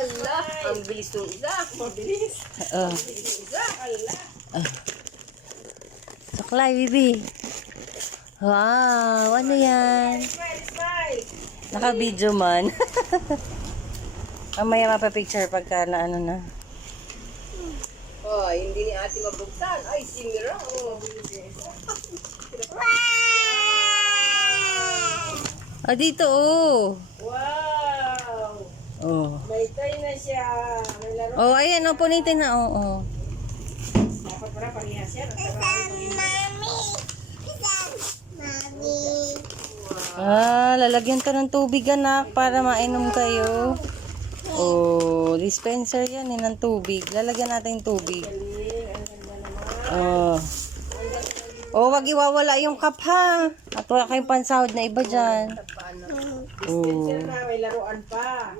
Allah, ang bilis ng isa. Mabilis. Oh. Isa, Allah. Saklay, bibi. Wow, ano yan? Smile, smile. Naka-video man. Mamaya mapapicture pagka na ano na. Oh, hindi ni ate mabuksan. Ay, simira. Oh, mabilis yung isa. Ah, dito oh. Wow. Oh. May toy na siya. May laro. Oh, ayan oh, punitin na oh. Oh. Dapat para parehas yan. Ah, lalagyan to ng tubig anak para mainom kayo. Oh, dispenser yan eh ng tubig. Lalagyan natin tubig. Oh. Oh, wag iwawala yung cup ha. At wala kayong pansahod na iba dyan. Dispenser na, may laruan pa.